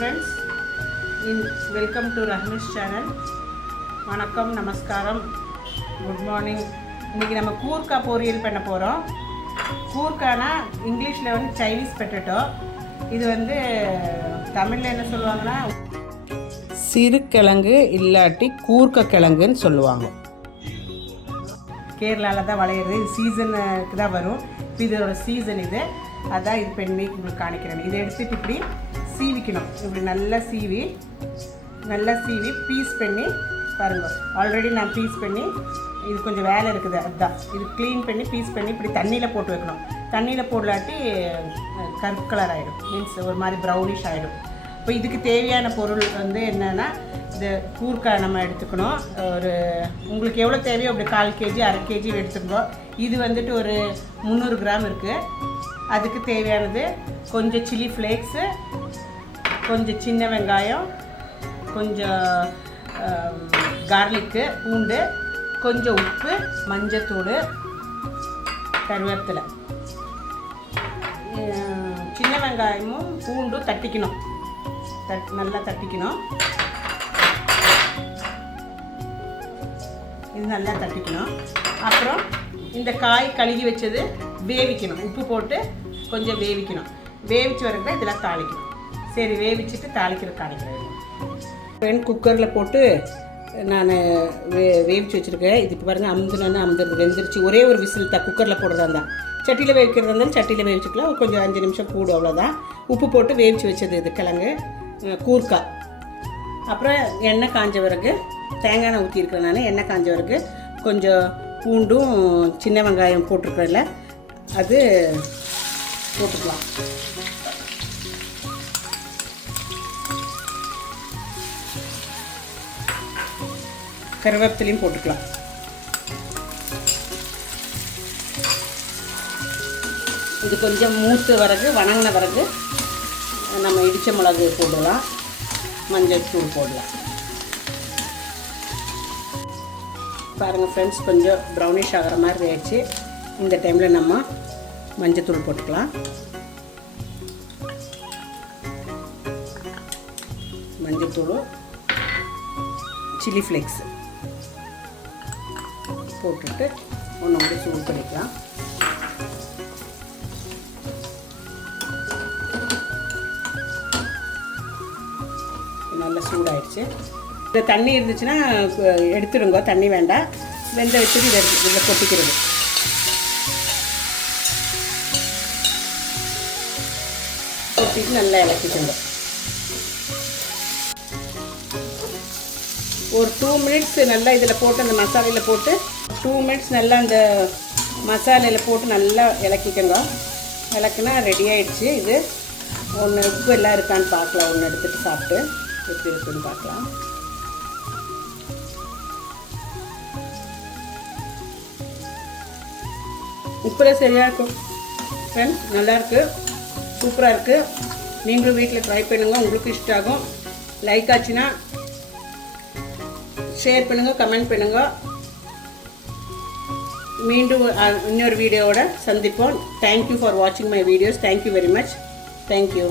friends, welcome to Rahmi's channel. வணக்கம், நமஸ்காரம், good morning. இன்றைக்கி நம்ம கூர்க்கா பொரியல் பண்ண போகிறோம். கூர்க்கானா இங்கிலீஷில் வந்து சைனீஸ் பொட்டேட்டோ. இது வந்து தமிழில் என்ன சொல்லுவாங்கன்னா சிறுகிழங்கு இல்லாட்டி கூர்க்க கிழங்குன்னு சொல்லுவாங்க. கேரளாவில் தான் விளையிறது. இது சீசனுக்கு தான் வரும். இப்போ இதோட சீசன் இது. அதான் இது பண்ணி உங்களுக்கு காணிக்கிறேன். இதை எடுத்துகிட்டு இப்படி சீவிக்கணும். இப்படி நல்லா சீவி பீஸ் பண்ணி பாருங்கள். ஆல்ரெடி நான் பீஸ் பண்ணி இது கொஞ்சம் வேலை இருக்குது. அதுதான் இது க்ளீன் பண்ணி பீஸ் பண்ணி இப்படி தண்ணியில் போட்டு வைக்கணும். தண்ணியில் போடலாட்டி கருப்பு கலர் ஆகிடும், மீன்ஸ் ஒரு மாதிரி ப்ரௌனிஷ் ஆகிடும். இப்போ இதுக்கு தேவையான பொருள் வந்து என்னென்னா, இந்த கூர்க்காய் நம்ம எடுத்துக்கணும். ஒரு உங்களுக்கு எவ்வளோ தேவையோ அப்படி 1/4 kg 1/2 kg எடுத்துக்கணும். இது வந்துட்டு ஒரு 300 கிராம் இருக்குது. அதுக்கு தேவையானது கொஞ்சம் சில்லி ஃப்ளேக்ஸு, கொஞ்சம் சின்ன வெங்காயம், கொஞ்சம் கார்லிக்கு, பூண்டு, கொஞ்சம் உப்பு, மஞ்சத்தூள், கருவேப்பிலை. சின்ன வெங்காயமும் பூண்டும் தட்டிக்கணும். நல்லா தட்டிக்கணும். இது நல்லா தட்டிக்கணும். அப்புறம் இந்த காய் கழுகி வச்சது வேவிக்கணும். உப்பு போட்டு கொஞ்சம் வேவிக்கணும். வேவிச்சு வரதான் இதெல்லாம் தாளிக்கணும். சரி, வேவிச்சுட்டு தாளிக்கிற காணிக்கிறேன். குக்கரில் போட்டு நான் வேவிச்சு வச்சுருக்கேன். இது இப்போ பாருங்கள், அமுதுனு வெந்துருச்சு. ஒரே ஒரு விசில் தான் குக்கரில் போடுறதா இருந்தால். சட்டியில் வேவிக்கிறதா இருந்தாலும் சட்டியில் வேவிச்சுக்கலாம். கொஞ்சம் 5 நிமிஷம் கூடும், அவ்வளோதான். உப்பு போட்டு வேவிச்சு வச்சது இது கிழங்கு கூர்க்காய். அப்புறம் எண்ணெய் காஞ்ச பிறகு தேங்காய் எண்ணெய் ஊற்றிருக்கிறேன் நான். எண்ணெய் காஞ்ச பிறகு கொஞ்சம் பூண்டும் சின்ன வெங்காயம் போட்டிருக்கிறேன்ல, அது போட்டுக்கலாம். கருவேப்பிலையும் போட்டுக்கலாம். இது கொஞ்சம் மூத்து வரகு, வணங்கின பிறகு நம்ம இடித்த மிளகு போடலாம், மஞ்சள் தூள் போடலாம். பாருங்கள் ஃப்ரெண்ட்ஸ், கொஞ்சம் ப்ரௌனிஷ் ஆகிற மாதிரி ஆயிடுச்சு. இந்த டைமில் நம்ம மஞ்சத்தூள் போட்டுக்கலாம். மஞ்சத்தூள், சில்லி ஃப்ளேக்ஸ் போட்டுட்டு ஒன்று சூடு பண்ணிக்கலாம். நல்லா சூடாயிடுச்சு. இந்த தண்ணி இருந்துச்சுன்னா எடுத்துடுங்க, தண்ணி வேண்டாம். வெந்த வச்சுட்டு இதில் கொட்டிக்கிறது. கொட்டிட்டு நல்லா இலக்கிக்கோங்க. ஒரு 2 மினிட்ஸ் நல்லா இதில் போட்டு, அந்த மசாலையில் போட்டு 2 மினிட்ஸ் நல்லா அந்த மசாலையில் போட்டு நல்லா இலக்கிக்கோங்க. இலக்குனா ரெடி ஆகிடுச்சு. இது ஒன்று உப்பு எல்லாம் இருக்கான்னு பார்க்கலாம். ஒன்று எடுத்துகிட்டு சாப்பிட்டு எப்படி இருக்குன்னு பார்க்கலாம். இப்போதான் சரியாக இருக்கும் ஃப்ரெண்ட்ஸ். நல்லாயிருக்கு, சூப்பராக இருக்குது. நீங்களும் வீட்டில் ட்ரை பண்ணுங்கள். உங்களுக்கு இஷ்டம் ஆகும். லைக் ஆச்சுன்னா ஷேர் பண்ணுங்கள், கமெண்ட் பண்ணுங்கள். மீண்டும் இன்னொரு வீடியோவோட சந்திப்போம். தேங்க்யூ ஃபார் வாட்சிங் my videos. Thank you very much. Thank you.